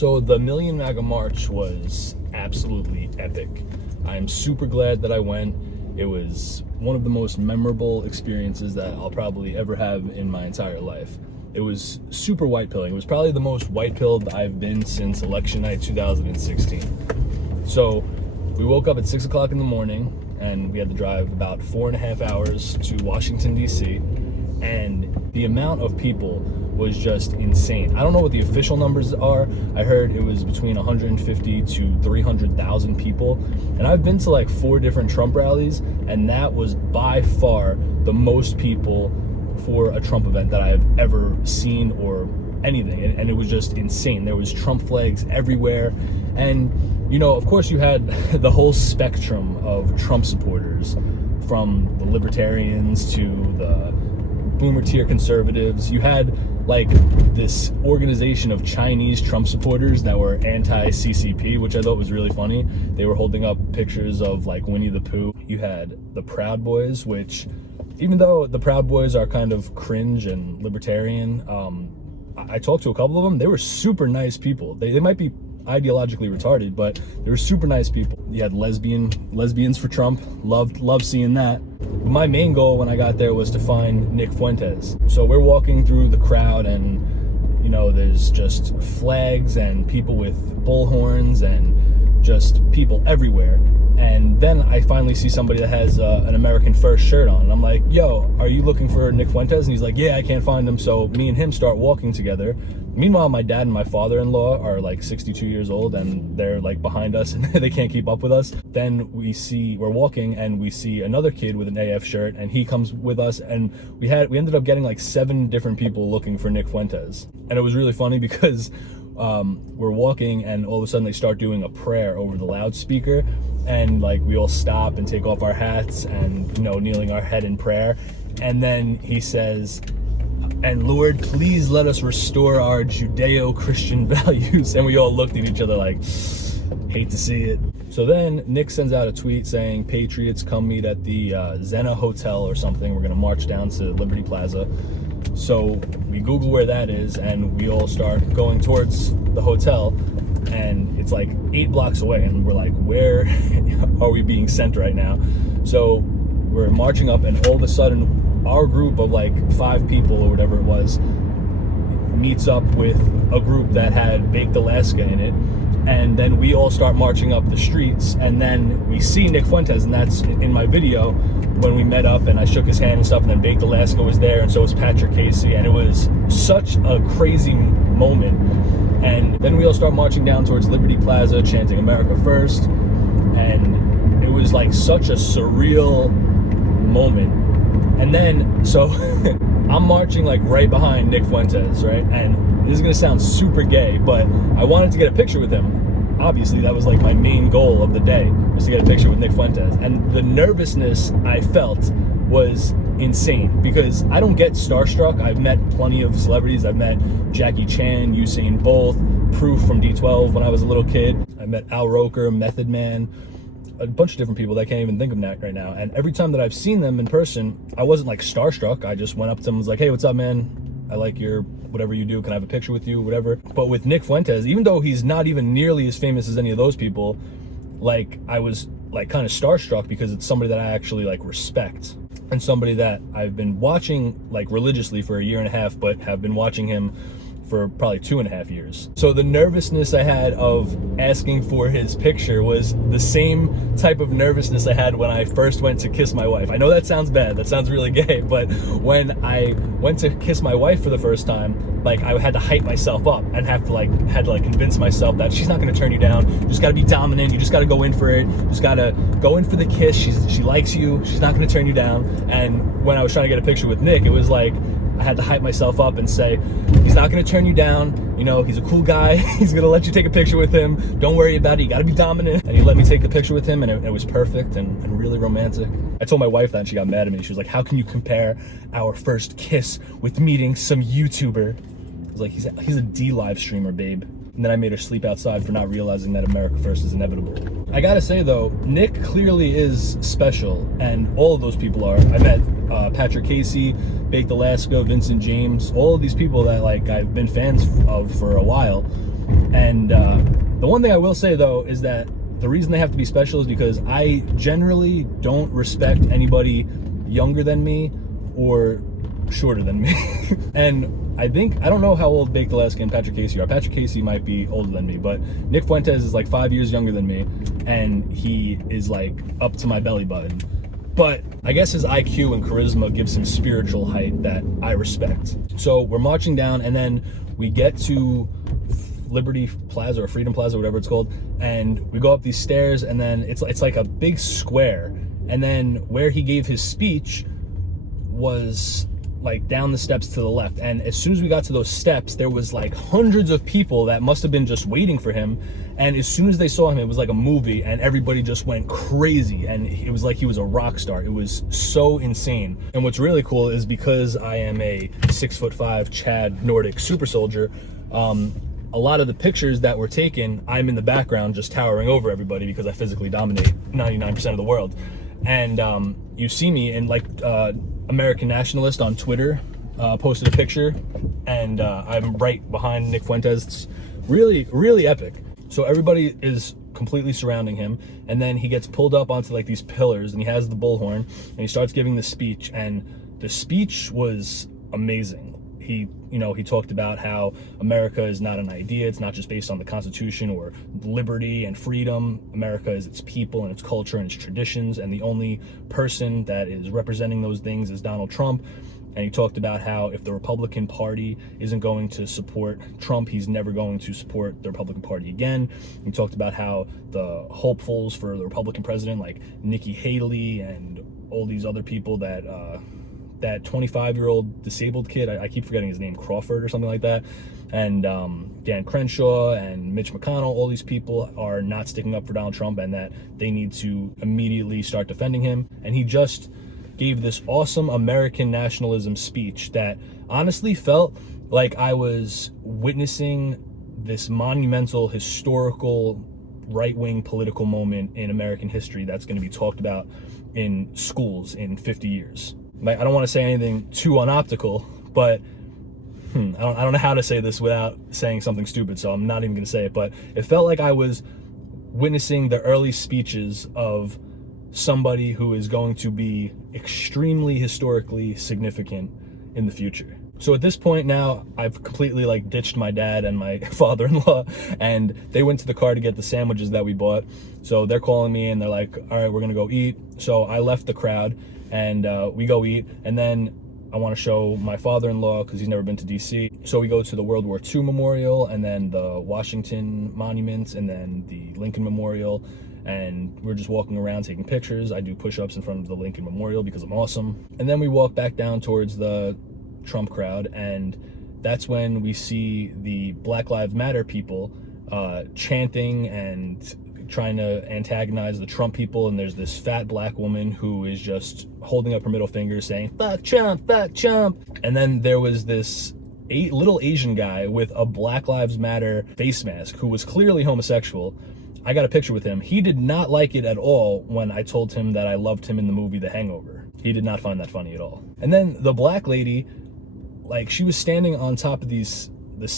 So the Million MAGA March was absolutely epic. I am super glad that I went. It was one of the most memorable experiences that I'll probably ever have in my entire life. It was super white pilling. It was probably the most white pilled I've been since election night 2016. So we woke up at 6 o'clock in the morning and we had to drive about 4.5 hours to Washington, D.C. And the amount of people was just insane. I don't know what the official numbers are. I heard it was between 150 to 300,000 people. And I've been to like 4 different Trump rallies, and that was by far the most people for a Trump event that I have ever seen or anything. And it was just insane. There was Trump flags everywhere. And, you know, of course you had the whole spectrum of Trump supporters, from the libertarians to the boomer tier conservatives. You had like this organization of Chinese Trump supporters that were anti-CCP, which I thought was really funny. They were holding up pictures of like Winnie the Pooh. You had the Proud Boys, which, even though the Proud Boys are kind of cringe and libertarian, I talked to a couple of them. They were super nice people. They might be ideologically retarded, but they were super nice people. You had lesbians for Trump. Loved seeing that. But my main goal when I got there was to find Nick Fuentes. So we're walking through the crowd, and you know, there's just flags and people with bullhorns and just people everywhere. And then I finally see somebody that has an American First shirt on. And I'm like, yo, are you looking for Nick Fuentes? And he's like, yeah, I can't find him. So me and him start walking together. Meanwhile, my dad and my father-in-law are like 62 years old, and they're like behind us and they can't keep up with us. Then we're walking and we see another kid with an AF shirt, and he comes with us, and we ended up getting like 7 different people looking for Nick Fuentes. And it was really funny because we're walking and all of a sudden they start doing a prayer over the loudspeaker, and like we all stop and take off our hats and, you know, kneeling our head in prayer. And then he says, and Lord, please let us restore our Judeo-Christian values. And we all looked at each other like, hate to see it. So then Nick sends out a tweet saying, Patriots, come meet at the Zena Hotel or something. We're gonna march down to Liberty Plaza. So we Google where that is, and we all start going towards the hotel, and it's like 8 blocks away, and we're like, where are we being sent right now? So we're marching up, and all of a sudden our group of like 5 people or whatever it was meets up with a group that had Baked Alaska in it. And then we all start marching up the streets, and then we see Nick Fuentes, and that's in my video when we met up and I shook his hand and stuff, and then Baked Alaska was there, and so was Patrick Casey, and it was such a crazy moment. And then we all start marching down towards Liberty Plaza, chanting America First, and it was like such a surreal moment. And then, so I'm marching like right behind Nick Fuentes, right? And this is gonna sound super gay, but I wanted to get a picture with him. Obviously, that was like my main goal of the day, was to get a picture with Nick Fuentes. And the nervousness I felt was insane, because I don't get starstruck. I've met plenty of celebrities. I've met Jackie Chan, Usain Bolt, Proof from D12 when I was a little kid. I met Al Roker, Method Man, a bunch of different people that I can't even think of right now. And every time that I've seen them in person, I wasn't like starstruck. I just went up to them and was like, hey, what's up, man? I like your whatever you do. Can I have a picture with you? Whatever. But with Nick Fuentes, even though he's not even nearly as famous as any of those people, like I was like kind of starstruck, because it's somebody that I actually like respect, and somebody that I've been watching like religiously for 1.5 years, but have been watching him for probably 2.5 years. So the nervousness I had of asking for his picture was the same type of nervousness I had when I first went to kiss my wife. I know that sounds bad, that sounds really gay, but when I went to kiss my wife for the first time, like I had to hype myself up and had to convince myself that she's not gonna turn you down. You just gotta be dominant, you just gotta go in for it, you just gotta go in for the kiss. She likes you, she's not gonna turn you down. And when I was trying to get a picture with Nick, it was like I had to hype myself up and say, he's not gonna turn you down, you know, he's a cool guy, he's gonna let you take a picture with him, don't worry about it, you gotta be dominant. And he let me take the picture with him, and it was perfect and really romantic. I told my wife that, and she got mad at me. She was like, how can you compare our first kiss with meeting some YouTuber? I was like, he's a D-Live streamer, babe. And then I made her sleep outside for not realizing that America First is inevitable. I gotta say though, Nick clearly is special, and all of those people are. I met Patrick Casey, Baked Alaska, Vincent James, all of these people that like I've been fans of for a while. And the one thing I will say though is that the reason they have to be special is because I generally don't respect anybody younger than me or shorter than me. And I don't know how old Baked Alaska and Patrick Casey are. Patrick Casey might be older than me, but Nick Fuentes is like 5 years younger than me, and he is like up to my belly button. But I guess his IQ and charisma gives him spiritual height that I respect. So we're marching down, and then we get to Liberty Plaza or Freedom Plaza, whatever it's called, and we go up these stairs, and then it's like a big square, and then where he gave his speech was like down the steps to the left. And as soon as we got to those steps, there was like hundreds of people that must have been just waiting for him, and as soon as they saw him, it was like a movie, and everybody just went crazy, and it was like he was a rock star. It was so insane. And what's really cool is because I am a 6'5" Chad Nordic super soldier, a lot of the pictures that were taken, I'm in the background just towering over everybody because I physically dominate 99% of the world. And you see me, and like American Nationalist on Twitter posted a picture, and I'm right behind Nick Fuentes. It's really, really epic. So everybody is completely surrounding him, and then he gets pulled up onto like these pillars, and he has the bullhorn, and he starts giving the speech, and the speech was amazing. He talked about how America is not an idea. It's not just based on the Constitution or liberty and freedom. America is its people and its culture and its traditions, and the only person that is representing those things is Donald Trump. And he talked about how if the Republican Party isn't going to support Trump, he's never going to support the Republican Party again. He talked about how the hopefuls for the Republican president, like Nikki Haley and all these other people, that 25-year-old disabled kid, I keep forgetting his name, Crawford or something like that, and Dan Crenshaw and Mitch McConnell, all these people are not sticking up for Donald Trump, and that they need to immediately start defending him. And he just gave this awesome American nationalism speech that honestly felt like I was witnessing this monumental, historical, right-wing political moment in American history that's going to be talked about in schools in 50 years. I don't want to say anything too unoptical, but I don't know how to say this without saying something stupid, so I'm not even going to say it, but it felt like I was witnessing the early speeches of somebody who is going to be extremely historically significant in the future. So at this point now, I've completely like ditched my dad and my father-in-law, and they went to the car to get the sandwiches that we bought. So they're calling me and they're like, all right, we're going to go eat. So I left the crowd, and we go eat, and then I want to show my father-in-law because he's never been to DC. So we go to the World War II Memorial, and then the Washington Monument, and then the Lincoln Memorial, and we're just walking around taking pictures. I do push-ups in front of the Lincoln Memorial because I'm awesome. And then we walk back down towards the Trump crowd, and that's when we see the Black Lives Matter people chanting and trying to antagonize the Trump people, and there's this fat black woman who is just holding up her middle finger saying, "Fuck Trump, fuck Trump." And then there was this little Asian guy with a Black Lives Matter face mask who was clearly homosexual. I got a picture with him. He did not like it at all when I told him that I loved him in the movie The Hangover. He did not find that funny at all. And then the black lady, like, she was standing on top of this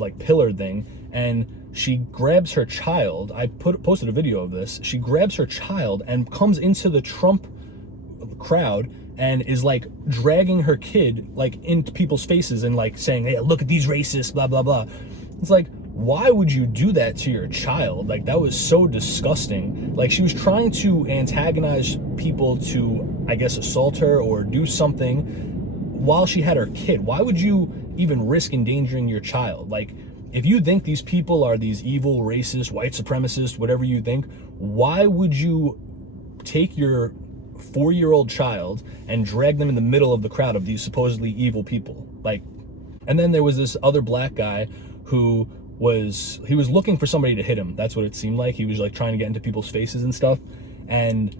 like pillar thing, and she grabs her child. I posted a video of this. She grabs her child and comes into the Trump crowd and is like dragging her kid like into people's faces and like saying, "Hey, look at these racists, blah, blah, blah." It's like, why would you do that to your child? Like, that was so disgusting. Like, she was trying to antagonize people to, I guess, assault her or do something while she had her kid. Why would you even risk endangering your child? Like, if you think these people are these evil, racist, white supremacists, whatever you think, why would you take your 4-year-old child and drag them in the middle of the crowd of these supposedly evil people? Like, and then there was this other black guy who was looking for somebody to hit him. That's what it seemed like. He was like trying to get into people's faces and stuff. And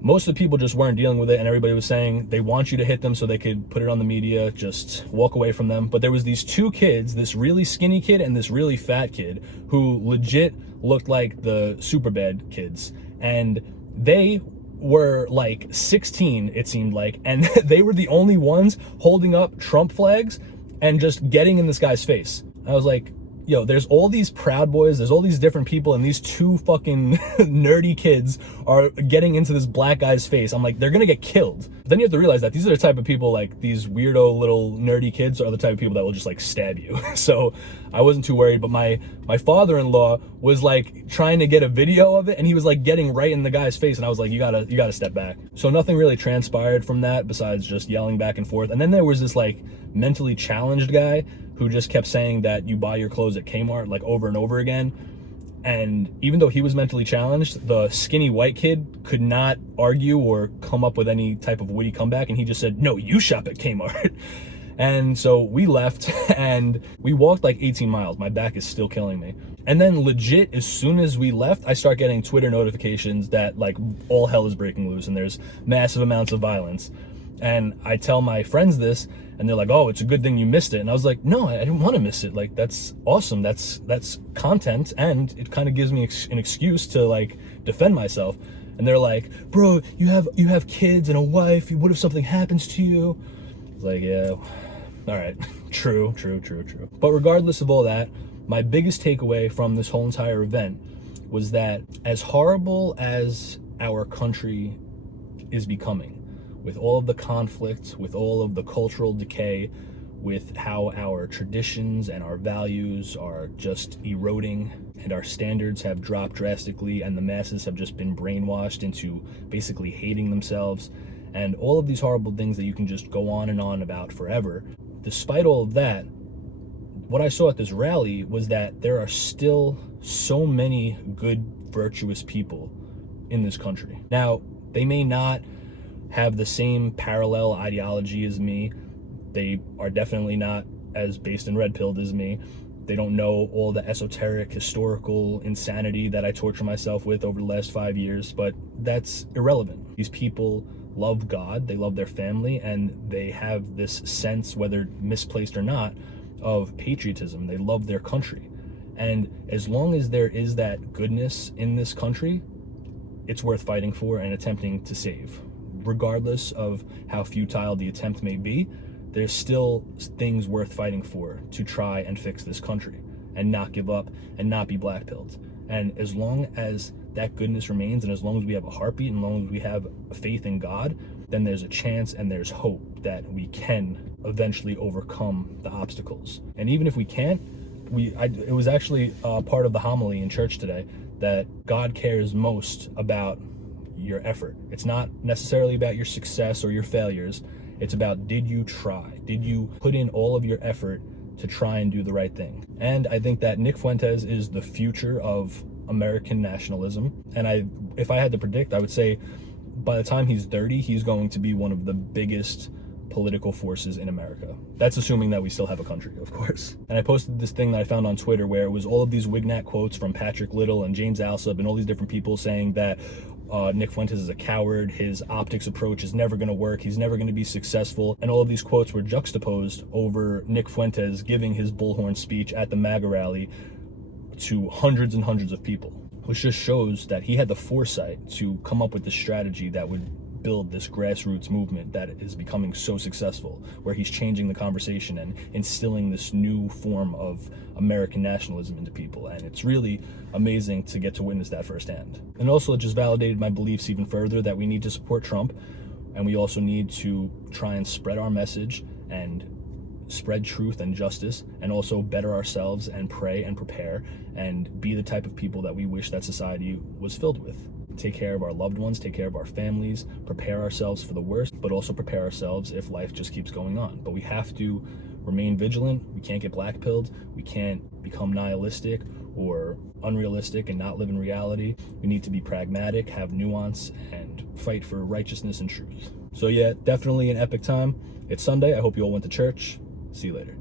most of the people just weren't dealing with it, and everybody was saying they want you to hit them so they could put it on the media, just walk away from them. But there was these two kids, this really skinny kid and this really fat kid, who legit looked like the Superbad kids. And they were like 16, it seemed like, and they were the only ones holding up Trump flags and just getting in this guy's face. I was like, yo, there's all these Proud Boys, there's all these different people, and these two fucking nerdy kids are getting into this black guy's face. I'm like, they're gonna get killed. But then you have to realize that these are the type of people, like these weirdo little nerdy kids are the type of people that will just like stab you. So I wasn't too worried, but my father-in-law was like trying to get a video of it, and he was like getting right in the guy's face, and I was like, you gotta step back. So nothing really transpired from that besides just yelling back and forth. And then there was this like mentally challenged guy who just kept saying that you buy your clothes at Kmart like over and over again. And even though he was mentally challenged, the skinny white kid could not argue or come up with any type of witty comeback, and he just said, no, you shop at Kmart. And so we left and we walked like 18 miles. My back is still killing me. And then legit, as soon as we left, I start getting Twitter notifications that like all hell is breaking loose and there's massive amounts of violence. And I tell my friends this, and they're like, oh, it's a good thing you missed it. And I was like, no, I didn't want to miss it. Like, that's awesome. That's content, and it kind of gives me an excuse to like defend myself. And they're like, bro, you have kids and a wife. What if something happens to you? I was like, yeah, all right, true. But regardless of all that, my biggest takeaway from this whole entire event was that as horrible as our country is becoming, with all of the conflict, with all of the cultural decay, with how our traditions and our values are just eroding and our standards have dropped drastically and the masses have just been brainwashed into basically hating themselves, and all of these horrible things that you can just go on and on about forever. Despite all of that, what I saw at this rally was that there are still so many good, virtuous people in this country. Now, they may not have the same parallel ideology as me. They are definitely not as based and red-pilled as me. They don't know all the esoteric, historical insanity that I torture myself with over the last 5 years, but that's irrelevant. These people love God, they love their family, and they have this sense, whether misplaced or not, of patriotism. They love their country. And as long as there is that goodness in this country, it's worth fighting for and attempting to save. Regardless of how futile the attempt may be, there's still things worth fighting for to try and fix this country and not give up and not be black-pilled. And as long as that goodness remains, and as long as we have a heartbeat, and as long as we have faith in God, then there's a chance and there's hope that we can eventually overcome the obstacles. And even if we can't, it was actually part of the homily in church today that God cares most about your effort. It's not necessarily about your success or your failures. It's about, did you try? Did you put in all of your effort to try and do the right thing? And I think that Nick Fuentes is the future of American nationalism. And if I had to predict, I would say by the time he's 30, he's going to be one of the biggest political forces in America. That's assuming that we still have a country, of course. And I posted this thing that I found on Twitter where it was all of these Wignat quotes from Patrick Little and James Alsop and all these different people saying that Nick Fuentes is a coward, his optics approach is never going to work, he's never going to be successful, and all of these quotes were juxtaposed over Nick Fuentes giving his bullhorn speech at the MAGA rally to hundreds and hundreds of people, which just shows that he had the foresight to come up with this strategy that would build this grassroots movement that is becoming so successful, where he's changing the conversation and instilling this new form of American nationalism into people. And it's really amazing to get to witness that firsthand. And also it just validated my beliefs even further that we need to support Trump, and we also need to try and spread our message and spread truth and justice, and also better ourselves and pray and prepare and be the type of people that we wish that society was filled with. Take care of our loved ones, take care of our families, prepare ourselves for the worst, but also prepare ourselves if life just keeps going on. But we have to remain vigilant. We can't get black-pilled. We can't become nihilistic or unrealistic and not live in reality. We need to be pragmatic, have nuance, and fight for righteousness and truth. So yeah, definitely an epic time. It's Sunday. I hope you all went to church. See you later.